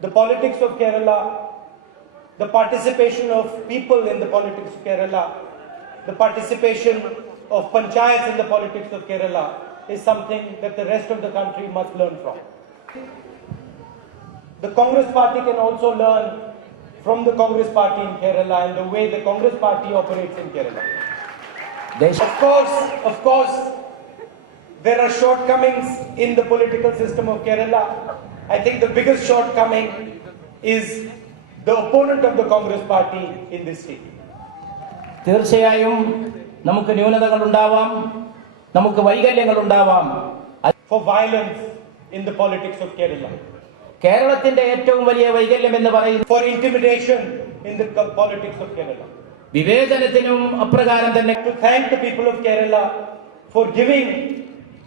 the politics of Kerala, the participation of people in the politics of Kerala, the participation of panchayats in the politics of Kerala is something that the rest of the country must learn from. The Congress party can also learn from the Congress party in Kerala and the way the Congress party operates in Kerala. Of course, there are shortcomings in the political system of Kerala. I think the biggest shortcoming is the opponent of the Congress party in this state. തീർച്ചയായും നമുക്ക് ന്യൂനതകൾ ഉണ്ടാവാം, നമുക്ക് വൈകല്യങ്ങൾ ഉണ്ടാവാം. For violence in the politics of Kerala. കേരളത്തിന്റെ ഏറ്റവും വലിയ വൈകല്യം എന്ന് പറയുന്നത് for intimidation in the politics of Kerala. വിവേചനത്തിനും അപ്രകാരം തന്നെ. To thank the people of Kerala for giving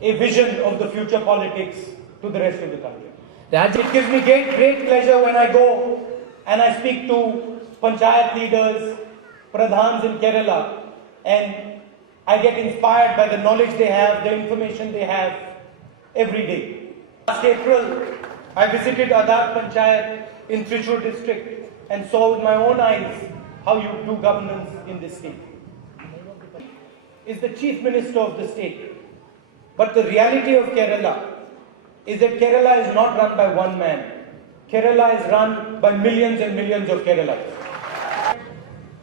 a vision of the future politics to the rest of the country. It gives me great pleasure when I go and I speak to panchayat leaders, pradhans in Kerala, and I get inspired by the knowledge they have, the information they have every day. Last April, I visited Adar Panchayat in Thrissur district and saw with my own eyes how you do governance in this state. Is the chief minister of the state. But the reality of Kerala is that Kerala is not run by one man. Kerala is run by millions and millions of Keralites.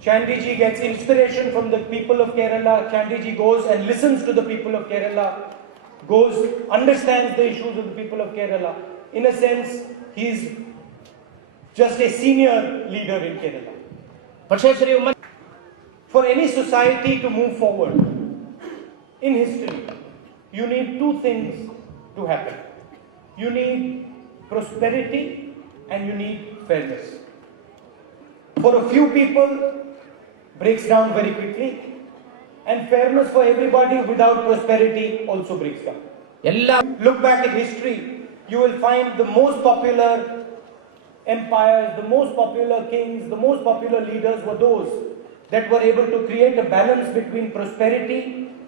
Chandiji gets inspiration from the people of Kerala. Chandiji goes and listens to the people of Kerala, understands the issues of the people of Kerala. In a sense, he's just a senior leader in Kerala. For any society to move forward in history, you need two things to happen. You need prosperity and you need fairness. For a few people, breaks down very quickly, and fairness for everybody without prosperity also breaks down. Look back at history, you will find the most popular empires, the most popular kings, the most popular leaders were those that were able to create a balance between prosperity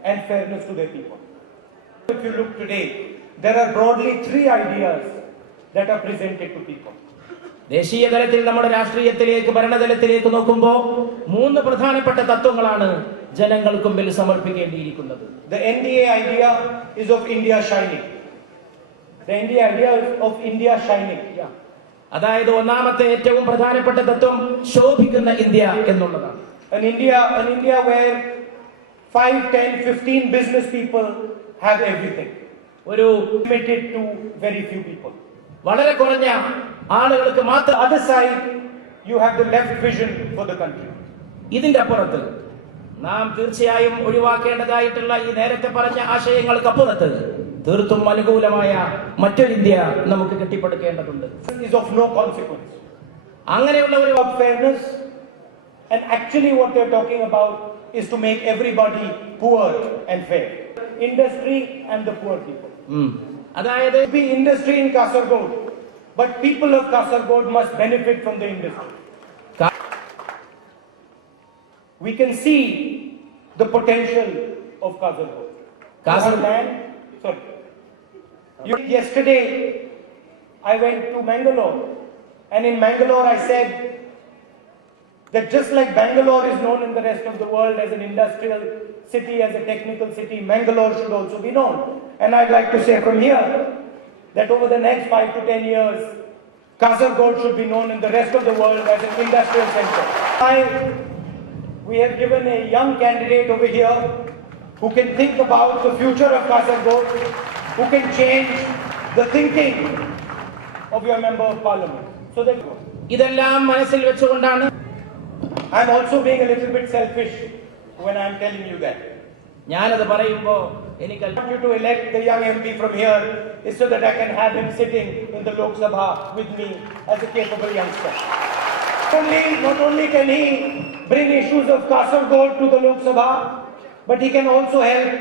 and fairness to their people. If you look today, there are broadly three ideas that are presented to people. ദേശീയ തലത്തിൽ നമ്മുടെ രാഷ്ട്രീയത്തിലേക്ക് ഭരണതലത്തിലേക്ക് നോക്കുമ്പോൾ മൂന്ന് പ്രധാനപ്പെട്ട തത്വങ്ങളാണ് ജനങ്ങൾക്ക് മുമ്പിൽ സമർപ്പിക്കേണ്ടിയിരിക്കുന്നത്. The NDA idea is of India shining. The NDA idea is of India shining. അതായത് ഒന്നാമത്തെ ഏറ്റവും പ്രധാനപ്പെട്ട തത്വം ശോഭിക്കുന്ന ഇന്ത്യ എന്നുള്ളതാണ്. An India where 5, 10, 15 business people have everything. ഒരു limited to very few people. വളരെ കുറഞ്ഞ ആളുകൾക്ക് മാത്രം. Other side, you have the left vision for the country. ഇതിന്റെ അപ്പുറത്ത് നാം തീർച്ചയായും ഒഴിവാക്കേണ്ടതായിട്ടുള്ള ഈ നേരത്തെ പറഞ്ഞ ആശയങ്ങൾക്കപ്പുറത്ത് തീർത്തും അനുകൂലമായ മറ്റൊരു ഇന്ത്യ നമുക്ക് കെട്ടിപ്പടുക്കേണ്ടതുണ്ട്. Is of no consequence. അങ്ങനെയുള്ള ഒരു fairness, and actually what they're talking about is to make everybody poor and fair. Industry and the poor people. അതായത് be industry in Kasaragod, but people of Kasaragod must benefit from the industry. We can see the potential of Kasaragod. Yesterday, I went to Mangalore, and in Mangalore I said that just like Bangalore is known in the rest of the world as an industrial city, as a technical city, Mangalore should also be known. And I'd like to say from here that over the next 5 to 10 years, Kasaragod should be known in the rest of the world as an industrial center. We have given a young candidate over here who can think about the future of Kasaragod, who can change the thinking of your member of parliament. So that ഇതെല്ലാം മനസ്സിൽ വെച്ചുകൊണ്ടാണ് I'm also being a little bit selfish when I'm telling you that. ഞാനത് പറയുമ്പോൾ I want you to elect the young MP from here is so that I can have him sitting in the Lok Sabha with me as a capable youngster. Not only can he bring issues of Kasaragod to the Lok Sabha, but he can also help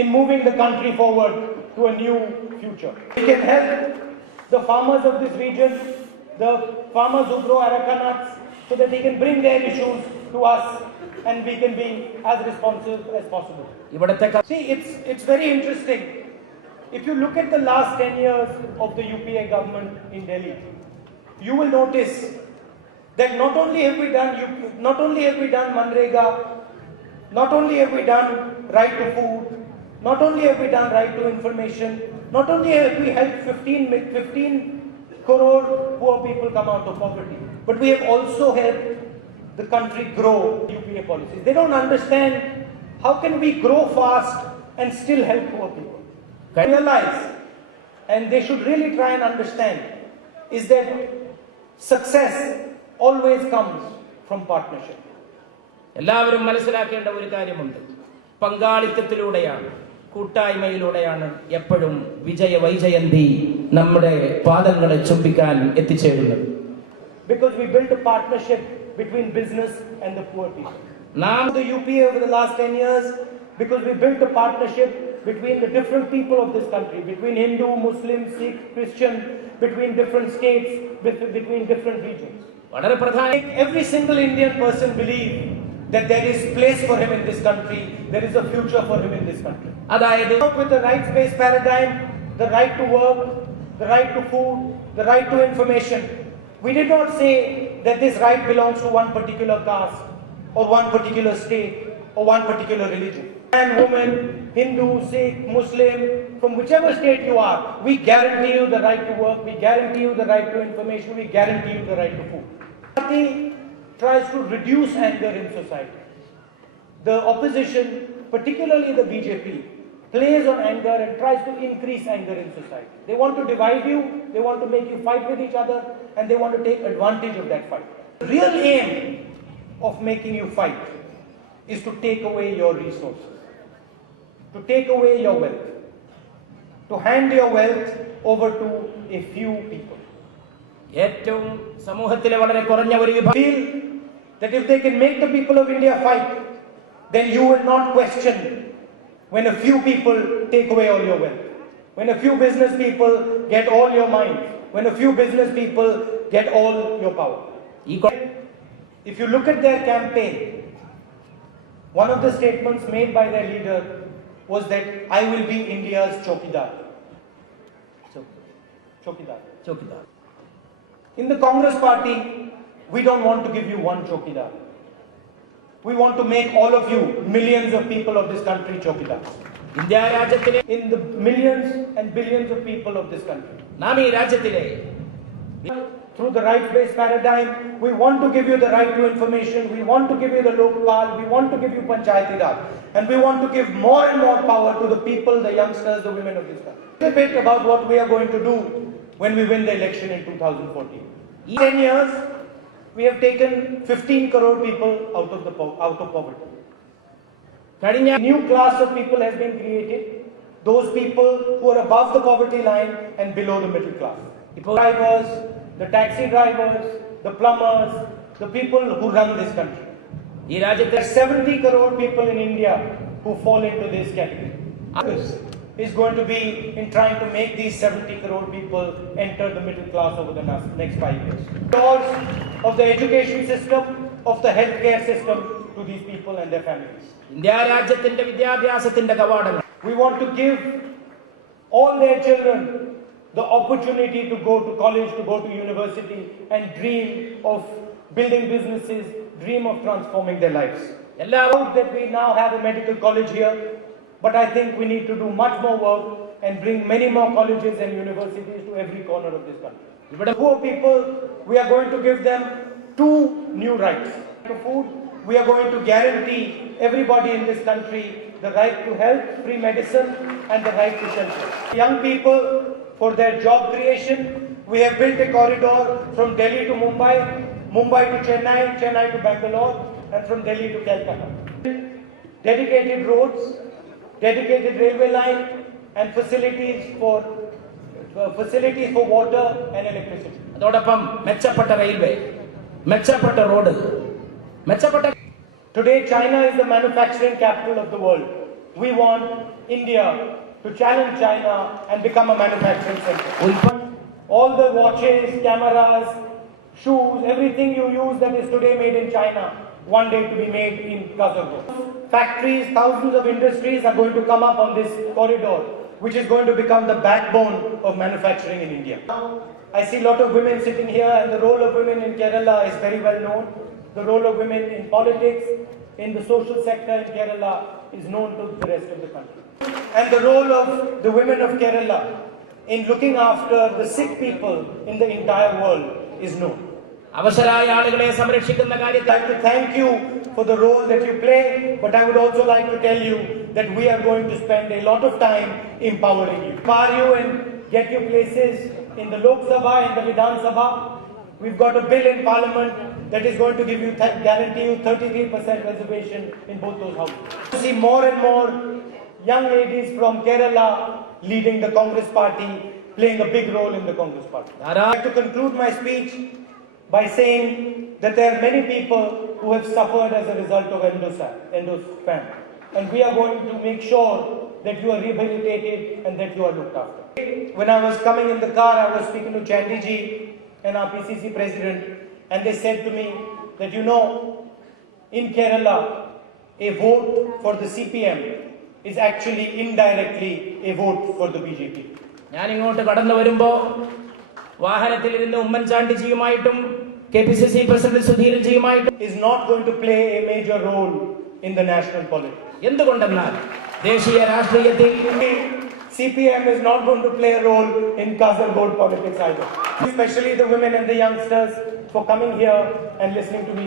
in moving the country forward to a new future. He can help the farmers of this region, the farmers who grow areca nuts, so that he can bring their issues to us and we can be as responsive as possible. See, it's very interesting. If you look at the last 10 years of the UPA government in Delhi, you will notice that not only have we done Manrega, not only have we done right to food, not only have we done right to information, not only have we helped 15 crore poor people come out of poverty, but we have also helped the country grow UPA policies. They don't understand how can we grow fast and still help poor people. They realize, and they should really try and understand, is that success always comes from partnership. എല്ലാവരും മനസ്സിലാക്കേണ്ട ഒരു കാര്യമുണ്ട്. പങ്കാളിത്തത്തിലൂടെയാണ്, കൂട്ടായ്മയിലൂടെയാണ് എപ്പോഴും വൈജയന്തി നമ്മുടെ പാദങ്ങളെ ചുംബിക്കാൻ എത്തിച്ചേരുന്നത്. Because we built a partnership between business and the poor people. Now the UPA over the last 10 years, because we built a partnership between the different people of this country, between Hindu, Muslim, Sikh, Christian, between different states, between different regions. വളരെ പ്രധാനം. Every single Indian person believe that there is place for him in this country, there is a future for him in this country. അതായത് With the rights-based paradigm, the right to work, the right to food, the right to information, we did not say that this right belongs to one particular caste or one particular state or one particular religion. Man, woman, Hindu, Sikh, Muslim, from whichever state you are, we guarantee you the right to work, we guarantee you the right to information, we guarantee you the right to food. The party tries to reduce anger in society. The opposition, particularly the BJP, plays on anger and tries to increase anger in society. They want to divide you, they want to make you fight with each other, and they want to take advantage of that fight. The real aim of making you fight is to take away your resources, to take away your wealth, to hand your wealth over to a few people. ഏറ്റവും സമൂഹത്തിലെ വളരെ കുറഞ്ഞ ഒരു വിഭാഗം Feel that if they can make the people of India fight, then you will not question when a few people take away all your wealth, when a few business people get all your mind, when a few business people get all your power. If you look at their campaign, one of the statements made by their leader was that I will be India's chokidar. Chokidar. In the Congress party, we don't want to give you one chokidar. We want to make all of you, millions of people of this country, chokidars. India രാജ്യത്തിലെ In the millions and billions of people of this country. നാം ഈ രാജ്യത്തിലെ Through the rights-based paradigm, we want to give you the right to information, we want to give you the Lokpal, we want to give you Panchayati Raj, and we want to give more and more power to the people, the youngsters, the women of this country. A bit about what we are going to do when we win the election in 2014. In 10 years, we have taken 15 crore people out of poverty. A new class of people has been created, those people who are above the poverty line and below the middle class. The drivers, the taxi drivers, the plumbers, the people who run this country. ഈ രാജ്യത്തെ There are 70 crore people in India who fall into this category. This is going to be in trying to make these 70 crore people enter the middle class over the next 5 years. Doors of the education system, of the healthcare system to these people and their families. India രാജ്യത്തിന്റെ വിദ്യാഭ്യാസത്തിന്റെ കവാടങ്ങൾ We want to give all their children the opportunity to go to college, to go to university and dream of building businesses, dream of transforming their lives. I hope that we now have a medical college here, but I think we need to do much more work and bring many more colleges and universities to every corner of this country. The poor people, we are going to give them 2 new rights. To food, we are going to guarantee everybody in this country the right to health, free medicine, and the right to shelter. Young people, for their job creation, we have built a corridor from Delhi to Mumbai, Mumbai to Chennai, Chennai to Bangalore, and from Delhi to Calcutta. Dedicated roads, dedicated railway line, and facilities for water and electricity. അതോടൊപ്പം മെച്ചപ്പെട്ട railway, മെച്ചപ്പെട്ട road, മെച്ചപ്പെട്ട Today, China is the manufacturing capital of the world. We want India to challenge China and become a manufacturing center. All the watches, cameras, shoes, everything you use that is today made in China, one day to be made in Kasaragod. Factories, thousands of industries are going to come up on this corridor, which is going to become the backbone of manufacturing in India. I see a lot of women sitting here, and the role of women in Kerala is very well known. The role of women in politics, in the social sector in Kerala is known to the rest of the country. And the role of the women of Kerala in looking after the sick people in the entire world is known. അവശരായ ആളുകളെ സംരക്ഷിക്കുന്ന I'd കാര്യത്തിൽ like to thank you for the role that you play, but I would also like to tell you that we are going to spend a lot of time empowering you. Empower you and get you places in the Lok Sabha and the Vidhan Sabha. We've got a bill in Parliament that is going to give you, guarantee you 33% reservation in both those houses. To see more and more young ladies from Kerala leading the Congress party, playing a big role in the Congress party. I'd like to conclude my speech by saying that there are many people who have suffered as a result of endospan. And we are going to make sure that you are rehabilitated and that you are looked after. When I was coming in the car, I was speaking to Chandy ji and our PCC president, and they said to me that, you know, in Kerala, a vote for the CPM is actually indirectly a vote for the BJP. ഞാൻ ഇങ്ങോട്ട് കടന്നു വരുമ്പോ വാഹനത്തിലിരുന്ന് ഉമ്മൻചാണ്ടിജിയുമായിട്ടും KPCC president സുധീരജിയുമായിട്ടും Is not going to play a major role in the national politics. എന്തുകൊണ്ടെന്നാൽ ദേശീയ രാഷ്ട്രീയത്തിൽ CPM is not going to play a role in Kasaragod politics either. Especially the women and the youngsters for coming here and listening to me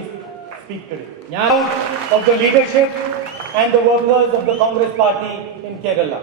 speak today. Now, of the leadership and the workers of the Congress party in Kerala.